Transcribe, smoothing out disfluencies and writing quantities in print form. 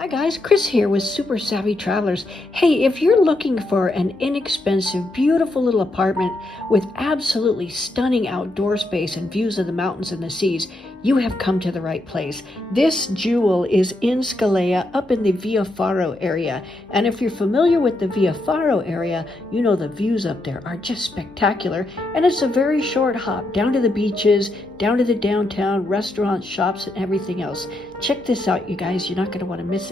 Hi guys, Chris here with Super Savvy Travelers. Hey, if you're looking for an inexpensive, beautiful little apartment with absolutely stunning outdoor space and views of the mountains and the seas, you have come to the right place. This jewel is in Scalea, up in the Via Faro area. And if you're familiar with the Via Faro area, you know the views up there are just spectacular. And it's a very short hop down to the beaches, down to the downtown, restaurants, shops, and everything else. Check this out, you guys. You're not going to want to miss